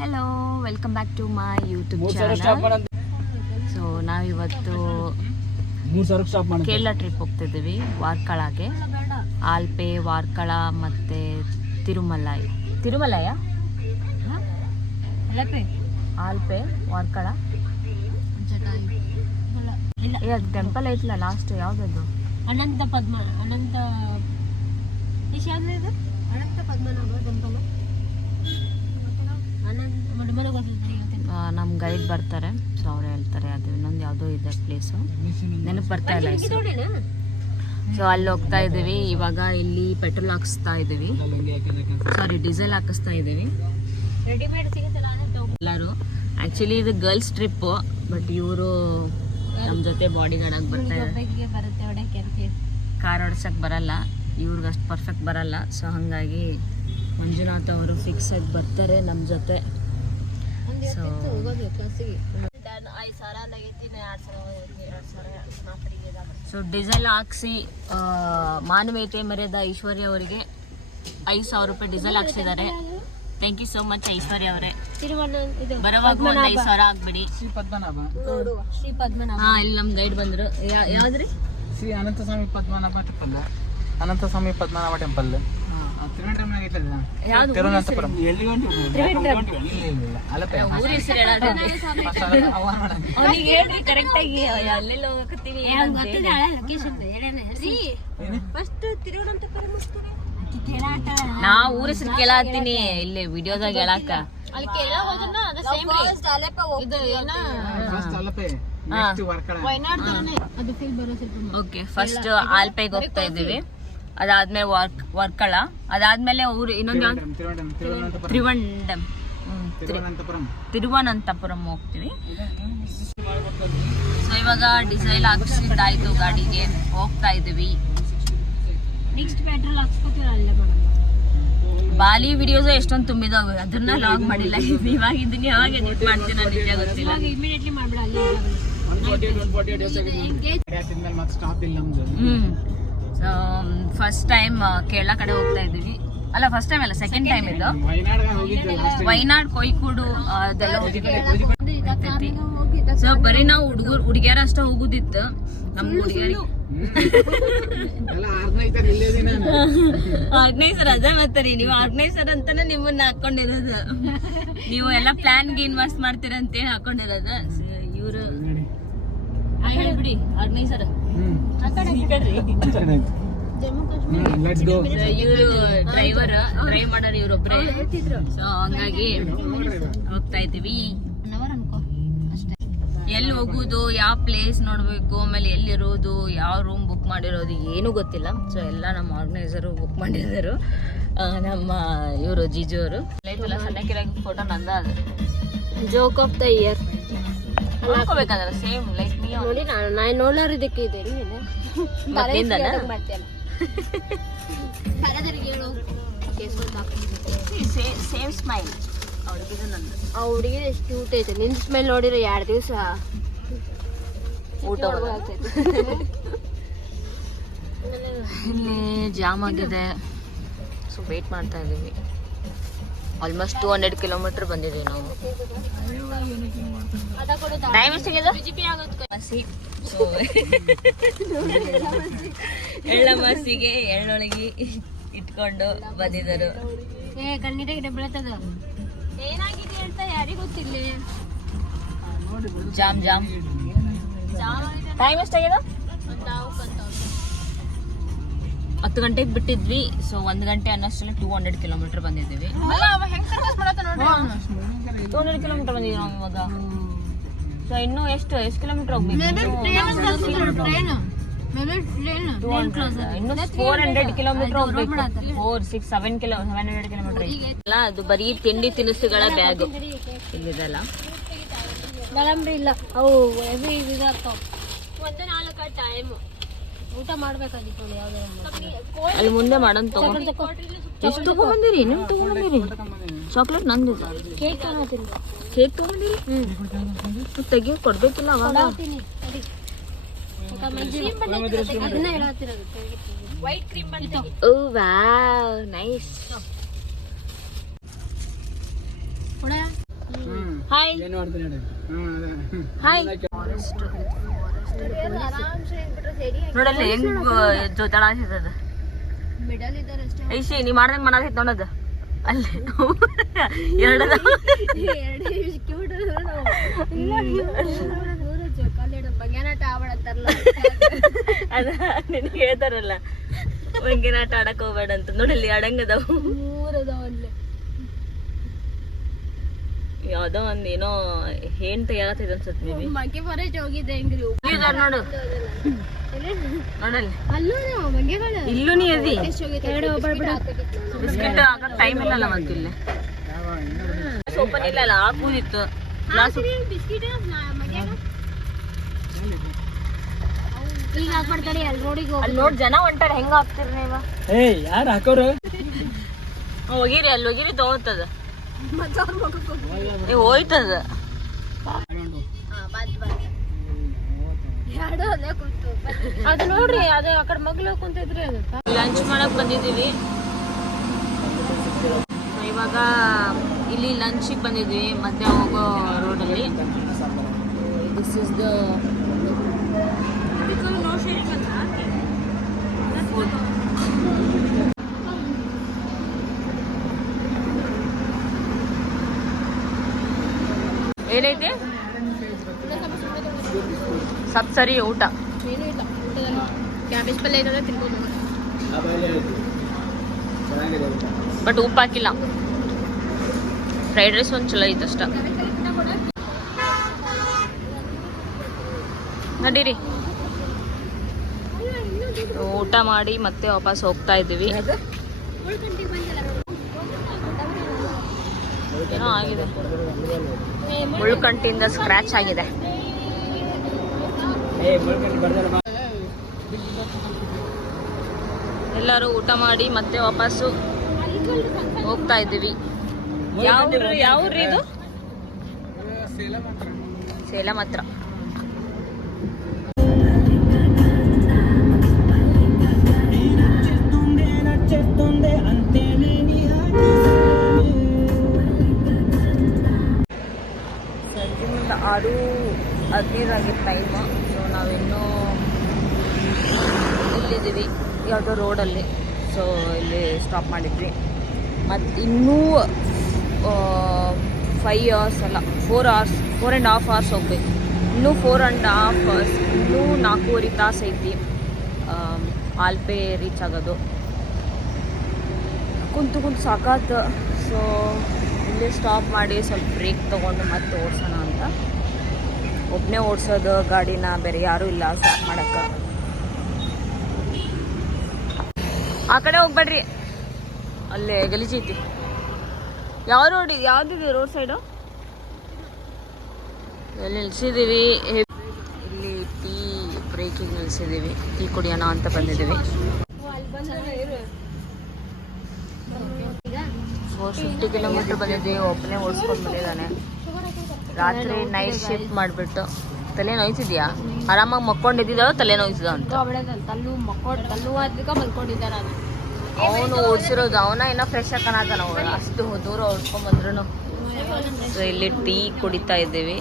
Hello, welcome back to my YouTube channel. So ನಾವಿವತ್ತು Kerala trip ಹೋಗ್ತಿದ್ದೀವಿ. ವಾರ್ಕಳಗೆ, ಆಲ್ಪೆ, ವಾರ್ಕಳ ಮತ್ತು ತಿರುಮಲೈ. ತಿರುಮಲಯ ಆಲ್ಪೆ, ವಾರ್ಕಳ. ಟೆಂಪಲ್ ಐತಲ್ಲ ಲಾಸ್ಟ್, ಯಾವ್ದದು? ಅನಂತ ಪದ್ಮನಾಭ ಟೆಂಪಲ್. ನಮ್ಮ ಗೈಡ್ ಬರ್ತಾರೆ, ಸೊ ಅವ್ರು ಹೇಳ್ತಾರೆ. ಅದು ಇನ್ನೊಂದು ಯಾವುದೋ ಇದೆ ಪ್ಲೇಸು, ನೆನಪು ಬರ್ತಾ ಇಲ್ಲ ಹೆಸರು. ಸೊ ಅಲ್ಲಿ ಹೋಗ್ತಾ ಇದ್ದೀವಿ. ಇವಾಗ ಇಲ್ಲಿ ಪೆಟ್ರೋಲ್ ಹಾಕಿಸ್ತಾ ಇದ್ದೀವಿ, ಡೀಸೆಲ್ ಹಾಕಿಸ್ತಾ ಇದ್ದೀವಿ ಎಲ್ಲರೂ. ಆ್ಯಕ್ಚುಲಿ ಇದು ಗರ್ಲ್ಸ್ ಟ್ರಿಪ್ಪು, ಬಟ್ ಇವರು ನಮ್ಮ ಜೊತೆ ಬಾಡಿ ಗಾರ್ಡ್ ಆಗಿ ಬರ್ತಾ ಇದ್ದಾರೆ. ಕಾರ್ ಓಡಿಸೋಕ್ಕೆ ಬರಲ್ಲ, ಇವ್ರಿಗೆ ಅಷ್ಟು ಪರ್ಫೆಕ್ಟ್ ಬರಲ್ಲ. ಸೊ ಹಾಗಾಗಿ ಮಂಜುನಾಥ್ ಅವರು ಫಿಕ್ಸ್ ಆಗಿ ಬರ್ತಾರೆ ನಮ್ಮ ಜೊತೆ. ಸೊ ಡೀಸೆಲ್ ಹಾಕ್ಸಿ ಮಾನವೀಯತೆ ಮರ್ಯಾದ ಐಶ್ವರ್ಯ ಅವರಿಗೆ 5,000 ರೂಪಾಯಿ ಡೀಸೆಲ್ ಹಾಕ್ಸಿದ್ದಾರೆ. Thank you so much Aishwarya ಅವರೇ. ಬರುವಾಗ ಒಂದು 5,000 ಹಾಕ್ಬಿಡಿ. ಶ್ರೀ ಪದ್ಮನಾಭ. ಹಾ, ಇಲ್ಲಿ ನಮ್ಮ ಗೈಡ್ ಬಂದ್ರು. ಯಾವ್ದ್ರಿ? ಶ್ರೀ ಅನಂತಸ್ವಾಮಿ ಪದ್ಮನಾಭ ಟೆಂಪಲ್. ಅನಂತಸ್ವಾಮಿ ಪದ್ಮನಾಭ ಟೆಂಪಲ್ ತಿರುವನಂತಪುರಂ. ಹೇಳ್ರಿ ಕರೆಕ್ಟ್ ಆಗಿ, ಅಲ್ಲೆಲ್ಲ ಹೋಗಕತ್ತೀವಿ. ನಾ ಊರ ಹೆಸರು ಕೇಳತ್ತೀನಿ, ಇಲ್ಲಿ ವಿಡಿಯೋದಾಗ ಹೇಳಾಕ. ಓಕೆ, ಫಸ್ಟ್ ಆಲ್ಪೆಗೆ ಹೋಗ್ತಾ ಇದೀವಿ. ಅದಾದ್ಮೇಲೆ ವರ್ಕಳ, ಅದಾದ್ಮೇಲೆ ಊರು ಇನ್ನೊಂದು ತಿರುವನಂತಪುರಂ ಹೋಗ್ತೀವಿ. ಸೊ ಇವಾಗ ಡೀಸೆಲ್ ಹಾಕ್ಸಿದ್ದಾಯ್ತು, ಗಾಡಿಗೆ ಹೋಗ್ತಾ ಇದೀವಿ. ನೆಕ್ಸ್ಟ್ ಪೆಟ್ರೋಲ್ ಹಾಕ್ಸ್ಕೊತೀವಿ. ಬಾಲಿ ವಿಡಿಯೋಸ್ ಎಷ್ಟೊಂದು ತುಂಬಿದಾವೆ, ಅದನ್ನ ಲಾಗ್ ಮಾಡಿಲ್ಲ. ಇವಾಗ ಇದನ್ನ ಯಾವಾಗ ಎಡಿಟ್ ಮಾಡ್ತೀನಿ ನಿಜ ಗೊತ್ತಿಲ್ಲ. ಇಮಿಡಿಯೇಟ್ಲಿ ಮಾಡ್ಬಿಡ. ಸೊ ಫಸ್ಟ್ ಟೈಮ್ ಕೇರಳ ಕಡೆ ಹೋಗ್ತಾ ಇದೀವಿ. ಅಲ್ಲ, ಫಸ್ಟ್ ಟೈಮ್ ಅಲ್ಲ, ಸೆಕೆಂಡ್ ಟೈಮ್ ಇದು. ವೈನಾಡ್, ಕೊಯ್ಕೂಡು ಅದೆಲ್ಲ ಹೋಗಿದ್ದೀವಿ. ಸೊ ಬರೀ ನಾವು ಹುಡುಗಿಯರ ಅಷ್ಟ ಹೋಗುದಿತ್ತು. ನಮ್ ಹುಡುಗಿಯರಿಗೆ 15 ರಜಾ ಬರ್ತಾರಿ. ನೀವು ಆರ್ಗನೈಸರ್ ಅಂತಾನೆ ನಿಮ್ಮನ್ನ ಹಾಕೊಂಡಿರೋದು. ನೀವು ಎಲ್ಲ ಪ್ಲಾನ್ ಗೆ ಇನ್ವೆಸ್ಟ್ ಮಾಡ್ತೀರಂತ ಹಾಕೊಂಡಿರೋದು. ಇವರು ಬಿಡಿ, ಆರ್ಗನೈಸರ್ ಇವರು ಡ್ರೈವರ್, ಡ್ರೈವ್ ಮಾಡೋರು ಇವ್ರೊಬ್ರೆ. ಸೊ ಹಂಗಾಗಿ ಹೋಗ್ತಾ ಇದೀವಿ. ಎಲ್ಲಿ ಹೋಗುದು, ಯಾವ ಪ್ಲೇಸ್ ನೋಡ್ಬೇಕು, ಆಮೇಲೆ ಎಲ್ಲಿರೋದು, ಯಾವ ರೂಮ್ ಬುಕ್ ಮಾಡಿರೋದು ಏನೂ ಗೊತ್ತಿಲ್ಲ. ಸೊ ಎಲ್ಲ ನಮ್ಮ ಆರ್ಗನೈಸರು ಬುಕ್ ಮಾಡಿದ್ರು, ನಮ್ಮ ಇವರು ಜಿಜು ಅವರು. ಸಣ್ಣಕ್ಕಿರಾಗ ಫೋಟೋ ನಂದ ಅದು ಜೋಕ್ ಆಫ್ ದ ಇಯರ್ ಹಾಕೋಬೇಕಂದ್ರೆ ಸೇಮ್ ಲೈಕ್ ನೀ ನೋಡಿ. ನಾನು ನೋಡೋರು ಇದಕ್ಕೆ ಇದೆ ಸೇಮ್ ಸ್ಮೈಲ್. ಆ ಹುಡುಗಿ ಎಷ್ಟು ಕ್ಯೂಟ್ ಐತೆ. ನಿನ್ ಸ್ಮೈಲ್ ನೋಡಿರೋ 2 ದಿವಸ ಊಟ ಇಲ್ಲಿ ಜಾಮ್ ಆಗಿದೆ. ಸೊ ವೇಟ್ ಮಾಡ್ತಾ ಇದ್ದೀವಿ. ಆಲ್ಮೋಸ್ಟ್ 200 ಕಿಲೋಮೀಟರ್ ಬಂದಿದ್ದೀವಿ ನಾವು. ಟೈಮ್ ಎಷ್ಟಾಗಿದೆ? ಎಳ್ಳಮಾಸಿಗೆ ಎಳ್ಳೊಳಗಿ ಇಟ್ಕೊಂಡು ಬಂದಿದ್ದರು. ಕಣ್ಣೀರಿಗೆ ಬೆಳತದ. ಏನಾಗಿದೆ ಅಂತ ಯಾರಿಗೂ ಗೊತ್ತಿಲ್ಲ. Jam jam. ಟೈಮ್ ಎಷ್ಟಾಗಿದೆ? 10 ಗಂಟೆಗೆ ಬಿಟ್ಟಿದ್ವಿ. ಸೊ 1 ಗಂಟೆ ಅನ್ನೋಷ್ಟರಲ್ಲಿ 200 ಕಿಲೋಮೀಟರ್ ಬಂದಿದ್ದೀವಿ. 200 ಕಿಲೋಮೀಟರ್ ಬಂದಿದ್ದೀವಿ ನಾವು ಇವಾಗ. ಸೊ ಇನ್ನೂ ಎಷ್ಟು ಕಿಲೋಮೀಟರ್ ಹೋಗ್ಬೇಕು? ಇನ್ನು 400 ಕಿಲೋಮೀಟರ್ ಹೋಗ್ಬೇಕು. 700 ಕಿಲೋಮೀಟರ್ ಇಲ್ಲ. ಅದು ಬರೀ ತಿಂಡಿ ತಿನಿಸುಗಳ ಬ್ಯಾಗ್ ಇಲ್ಲಿದೆಲ್ಲ. ಇಲ್ಲ, ಅವು ಹೆವಿ ಇದಾಗ್ತಾವ. 1:04 ಟೈಮ್. ಊಟ ಮಾಡ್ಬೇಕಾಗಿತ್ತು. ಅಲ್ಲಿ ಮುಂದೆ ಮಾಡೋಣ ತಗೊಂಡು. ಎಷ್ಟು ತಗೊಂಡ್ಬಂದಿರಿ? ನೀವು ತಗೊಂಡ್ಬಂದಿರಿ? ಚಾಕ್ಲೇಟ್ ನಂದು. ಕೇಕ್ ತಗೊಂಡಿರಿ? ಕೇಕ್ ತಗೊಂಡಿರಿ? ತೆಗಿಯೋ ಕೊಡ್ಬೇಕಿಲ್ಲ ಅವಾಗ. ವೈಟ್ ಕ್ರೀಮ್ ಬಂದಿದೆ. ಓ ವಾವ್, ನೈಸ್. ಹಾಯ್ ಹಾಯ್ ನೋಡಲ್ಲಿ ಹೆಂಗ್ ಜೋತಾಳ ಅನ್ಸಿತ್ತದ ಐಶಿ ನೀ ಮಾಡ್ದಂಗ್ ಮಾಡಾಕೈತ್ ನೋಡದ ಅಲ್ಲಿ ಎರಡದ ಅದ ನಿನಗೆ ಹೇಳ್ತಾರಲ್ಲ ಮಂಗಿನಾಟ ಆಡಕ್ ಹೋಗ್ಬೇಡ ಅಂತ ನೋಡಲ್ಲಿ ಅಡಂಗದವು ಯಾವ್ದೋ ಒಂದ್ ಏನೋ ಏನ್ ತಯಾರತೈತೆ ಅನ್ಸತ್ ನೀವು ನೋಡು ನೋಡಲ್ಲಿ ಇಲ್ಲೂ ನೀ ಅದಿ ಬಿಸ್ಕೆಟ್ ಹಾಕಕ್ ಟೈಮ್ ಇಲ್ಲಲ್ಲ ಮತ್ತೆ ಇಲ್ಲಿ ಓಪನ್ ಇಲ್ಲಲ್ಲ ಹಾಕುದಿತ್ತು ಅಲ್ಲಿ ನೋಡ್ ಜನ ಹೊಂಟಾರ ಹೆಂಗ ಹಾಕ್ತಿರಿ ನೀವ ಯಾರು ಹಾಕೋರು ಹೋಗಿರಿ ಅಲ್ಲಿ ಹೋಗಿರಿ ತಗೋತದ ಹೋಯ್ತದ ಅದು ನೋಡ್ರಿ ಅದೇ ಆ ಕಡೆ ಮಗ್ಳು ಕುಂತಿದ್ರಿ ಅದು ಲಂಚ್ ಮಾಡಕ್ ಬಂದಿದೀವಿ ಇವಾಗ ಇಲ್ಲಿ ಲಂಚಿಗೆ ಬಂದಿದ್ವಿ ಮತ್ತೆ ಹೋಗೋ ರೋಡಲ್ಲಿ ದಿಸ್ ಇಸ್ ದ ಫುಡ್ ಏನೈತೆ ಸಬ್ ಸರಿ ಊಟ ಕ್ಯಾಬೇಜ್ ಪಲ್ಯ ಐತಂದ್ರೆ ತಿನ್ಬೋದು ಬಟ್ ಉಪ್ಪು ಹಾಕಿಲ್ಲ ಫ್ರೈಡ್ ರೈಸ್ ಒಂದು ಚಲೋ ಐತೆ ಅಷ್ಟ ನಡೀರಿ ಊಟ ಮಾಡಿ ಮತ್ತೆ ವಾಪಸ್ ಹೋಗ್ತಾ ಇದ್ದೀವಿ ಏನೋ ಆಗಿದೆ ಮುಳ್ಕಂಟಿಂದ ಸ್ಕ್ರಾಚ್ ಆಗಿದೆ ಎಲ್ಲರೂ ಊಟ ಮಾಡಿ ಮತ್ತೆ ವಾಪಸ್ಸು ಹೋಗ್ತಾ ಇದ್ದೀವಿ ಯಾವ ಊರು ಇದು ಸೇಲಂ ಹತ್ರ ಸಂಜೆ 6:15 ಆಗಿತ್ತು ಟೈಮು ಸೊ ನಾವಿನ್ನೂ ಇಲ್ಲಿದ್ದೀವಿ ಯಾವುದೋ ರೋಡಲ್ಲಿ ಸೊ ಇಲ್ಲಿ ಸ್ಟಾಪ್ ಮಾಡಿದ್ವಿ ಮತ್ತು ಇನ್ನೂ 5 hours ಅಲ್ಲ 4.5 hours ಹೋಗ್ಬೇಕು ಇನ್ನೂ 4.5 hours ಇನ್ನೂ 4.25 ತಾಸು ಐತಿ ಆಲ್ಪೆ ರೀಚ್ ಆಗೋದು ಕುಂತು ಸಾಕಾತ ಸೊ ಇಲ್ಲೇ ಸ್ಟಾಪ್ ಮಾಡಿ ಸ್ವಲ್ಪ ಬ್ರೇಕ್ ತೊಗೊಂಡು ಮತ್ತೆ ಓಡಿಸೋಣ ಅಂತ ಒಬ್ಬನೇ ಓಡಿಸೋದು ಗಾಡಿನ ಬೇರೆ ಯಾರೂ ಇಲ್ಲ ಸ್ಟಾಪ್ ಮಾಡೋಕ್ಕೆ ಆ ಕಡೆ ಹೋಗ್ಬೇಡ್ರಿ ಅಲ್ಲೇ ಗಲೀಜೈತಿ ಯಾವ ರೋಡ್ ಯಾವ್ದಿದೆ ರೋಡ್ ಸೈಡು ಎಲ್ಲಿ ನಿಲ್ಸಿದ್ದೀವಿ ಇಲ್ಲಿ ಟೀ ಬ್ರೇಕಿಗೆ ನಿಲ್ಸಿದ್ದೀವಿ ಟೀ ಕುಡಿಯೋಣ ಅಂತ ಬಂದಿದ್ದೀವಿ 450 ಕಿಲೋಮೀಟ್ರ್ ಬಂದಿದ್ದೀವಿ ಒಬ್ಬನೇ ಓಡಿಸ್ಕೊಂಡು ಬಂದಿದ್ದಾನೆ ರಾತ್ರಿ ನೈಟ್ ಶಿಫ್ಟ್ ಮಾಡಿಬಿಟ್ಟು ತಲೆ ನೋಯ್ತಿದ್ಯಾ ಆರಾಮಾಗಿ ಮಕ್ಕೊಂಡಿದ್ದ ತಲೆ ನೋಯ್ತಿದ ಅಂತ ಅವನು ಓಡಿಸಿರೋದು ಅವನ ಏನೋ ಫ್ರೆಶ್ ಹಾಕೋಣ ಅಷ್ಟು ದೂರ ಓಡಿಸ್ಕೊಂಬಂದ್ರು ಸೊ ಇಲ್ಲಿ ಟೀ ಕುಡಿತಾ ಇದ್ದೀವಿ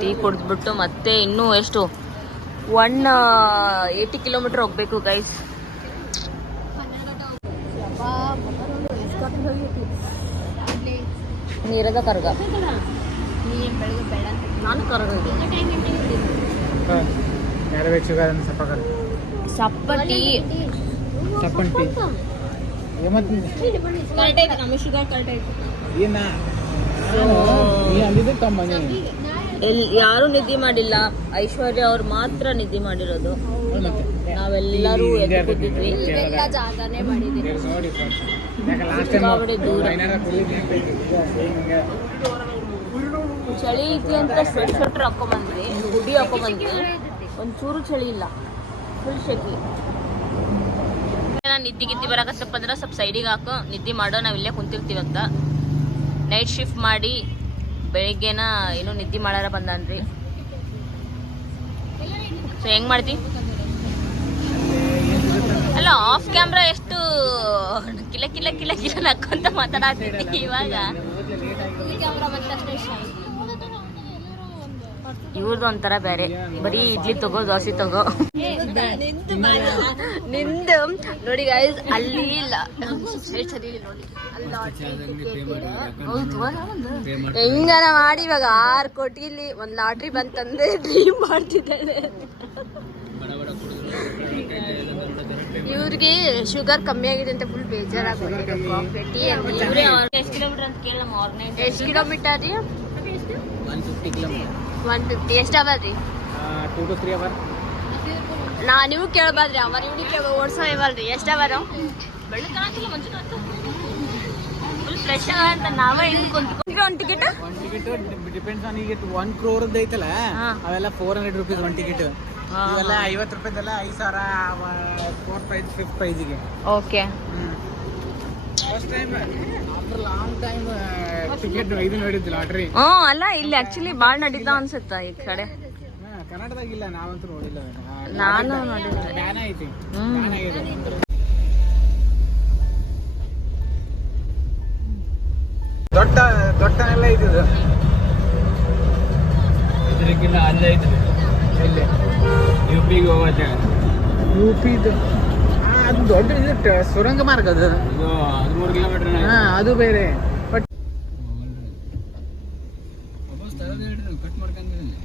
ಟೀ ಕುಡಿದ್ಬಿಟ್ಟು ಮತ್ತೆ ಇನ್ನೂ ಎಷ್ಟು 180 ಕಿಲೋಮೀಟ್ರ್ ಹೋಗ್ಬೇಕು ಗೈಸ್ ನೀರದ ಕರ್ಗ ನಾನು ಕರ್ಗ ಸಪ್ಪಟಿ ಯಾರು ನಿದ್ದೆ ಮಾಡಿಲ್ಲ ಐಶ್ವರ್ಯ ಅವ್ರು ಮಾತ್ರ ನಿದ್ದೆ ಮಾಡಿರೋದು ನಾವೆಲ್ಲರೂ ಎದ್ದು ಕೂತಿದ್ವಿ ಚಳಿ ಐತಿ ಅಂತ ಸ್ವೆಟರ್ ಹಾಕೊಂಬಂದ್ವಿ ಹುಡಿ ಹಾಕೊಂಬಂದ್ವಿ ಒಂಚೂರು ಚಳಿ ಇಲ್ಲ ಫುಲ್ ಶೆಕಿ ನಾನು ನಿದ್ದೆ ಬರಕತ್ತಪ್ಪ ಅಂದ್ರೆ ಸ್ವಲ್ಪ ಸೈಡಿಗೆ ಹಾಕೋ ನಿದ್ದೆ ಮಾಡೋ ನಾವು ಇಲ್ಲೇ ಕುಂತಿರ್ತೀವಿ ಅಂತ ನೈಟ್ ಶಿಫ್ಟ್ ಮಾಡಿ ಬೆಳಿಗ್ಗೆನ ಏನೋ ನಿದ್ದೆ ಮಾಡಾರ ಬಂದಾನ್ರಿ ಸೊ ಹೆಂಗ್ ಮಾಡ್ತಿ ಅಲ್ಲ ಆಫ್ ಕ್ಯಾಮ್ರಾ ಎಷ್ಟು ಕಿಲ ಕಿಲ ಕಿಲ ಕಿಲ ನಕ್ಕೊಂತ ಮಾತಾಡ್ತಿದ್ದೆ ಇವಾಗ ಇವ್ರದ್ದು ಒಂಥರ ಬೇರೆ, ಬರೀ ಇಡ್ಲಿ ತಗೋ ದೋಸೆ ತಗೋ. ನಿಂದು ನೋಡಿ ಗೈಸ್, ಅಲ್ಲಿ ಸರಿ ನೋಡಿ ಹೆಂಗಾರ ಮಾಡಿ ಇವಾಗ 6 ಕೋಟಿಲಿ ಒಂದ್ ಲಾಟ್ರಿ ಬಂತಂದ್ರೆ ಡ್ರೀಮ್ ಮಾಡ್ತಿದ್ದಾಳೆ. ಇವ್ರಿಗೆ ಶುಗರ್ ಕಮ್ಮಿ ಆಗಿದೆ ಅಂತ ಫುಲ್ ಬೇಜಾರಾಗ್ಬಿಟ್ಟಿದೆ. ಎಷ್ಟು ಕಿಲೋಮೀಟರ್ ರೀ? 150. ಎಷ್ಟು ಅವರ್ ರೀ? 2 to 3 hours. ನೀವು ಕೇಳ್ಬಾದ್ರಿ, ಅವರ್ ಇವ್ರಿಗೆ ಓಡ್ಸೋ ಇವಲ್ರಿ. ಎಷ್ಟು ಅವರು ಬೆಳಕಾಗಿಲ್ಲ ಮಂಜುನಾಥ ಫುಲ್ ಫ್ರೆಶ್ ಅಂತ ನಾವೇ ಇಲ್ಲಿ ಕುಂತ್ಕೊಂಡು. ಒಂದು ಟಿಕೆಟ್ ಡಿಪೆಂಡ್ಸ್ ಆನ್. ಈಗ 1 crore ಐತಲ್ಲ, ಅವೆಲ್ಲ 400 rupees ಒಂದು ಟಿಕೆಟ್. ಇವೆಲ್ಲ 50 ರೂಪಾಯಿದೆಲ್ಲ 5,000 4th ಪ್ರೈಸ್ 5th ಪ್ರೈಸಿಗೆ. Okay. First time after long time ticket ಇದು ನೋಡಿದ್ದು ಲಾಟ್ರಿ. ಅಲ್ಲ ಇಲ್ಲಿ ಆಕ್ಚುಲಿ ಭಾಳ ನಡೀತಾ ಅನ್ಸುತ್ತ ಈ ಕಡೆ. ಕರ್ನಾಟಕದಾಗಿಲ್ಲ, ನಾವಂತೂ ನೋಡಿಲ್ಲ. ನಾನು ನೋಡಿದ್ದೆ. ಬ್ಯಾನ್ ಐತಿ, ಬ್ಯಾನ್ ಆಗಿದೆ. ದೊಡ್ಡನೆಲ್ಲ ಇದ್ದಿದ್ದು ಇದಕ್ಕಿಂತ ಅಲ್ಲೇ ಐತಿ. ಎಲ್ಲಿ? UPಗೆ ಹೋಗುತ್ತೆ. UPದು ಅದು ದೊಡ್ಡ ಇದು ಸುರಂಗ ಮಾರ್ಗ. ಅದು 13 ಕಿಲೋಮೀಟರ್. ಅದು ಬೇರೆ. ಬಟ್ ಕಟ್ ಮಾಡ್ಕೊಂಡಿದ್ದೀನಿ.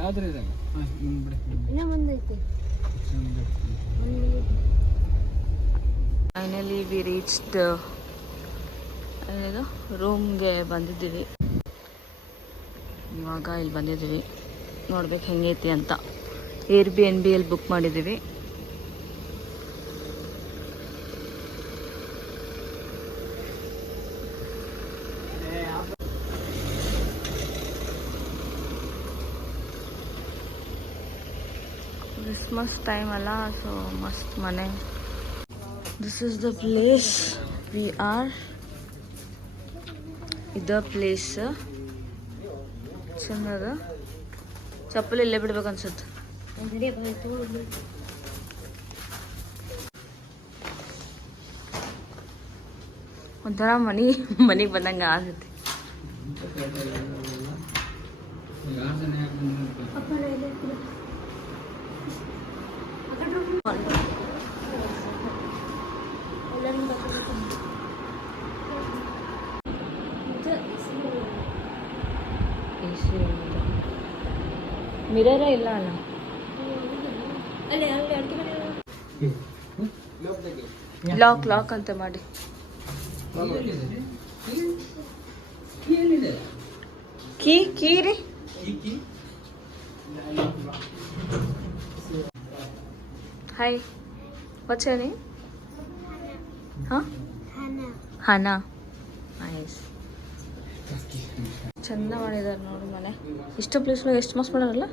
ಯಾವ್ದ್ರ ಇದಾಗ ಫೈನಲಿ ವಿ ರೀಚ್ಡ್ ರೂಮ್ಗೆ ಬಂದಿದ್ದೀವಿ. ಇವಾಗ ಇಲ್ಲಿ ಬಂದಿದ್ದೀವಿ, ನೋಡ್ಬೇಕು ಹೆಂಗೈತಿ ಅಂತ. Airbnb ಅಲ್ಲಿ ಬುಕ್ ಮಾಡಿದ್ದೀವಿ. ಕ್ರಿಸ್ಮಸ್ ಟೈಮ್ ಅಲ್ಲ, ಸೊ ಮಸ್ತ್ ಮನೆ. This is the place we are. ಇದ ಪ್ಲೇಸ್ ಚೆನ್ನದ. ಚಪ್ಪಲಿ ಇಲ್ಲೇ ಬಿಡ್ಬೇಕು ಅನ್ಸುತ್ತೆ. ಒಂಥರ ಮನೆಗೆ ಬಂದಂಗೆ ಆಗುತ್ತೆ. ಮಿರರ ಇಲ್ಲ ಅಲ್ಲ. ಲಾಕ್ ಅಂತ ಮಾಡಿ. ಕೀ ರೀ. Hi, what's your name? Hana. Nice. ಚಂದ ಮಾಡಿದಾರೆ ನೋಡಿ ಮನೆ. ಇಷ್ಟು ಪ್ಲೇಸ್ ಎಷ್ಟು ಮಸ್ತ್ ಮಾಡಾರಲ್ಲ.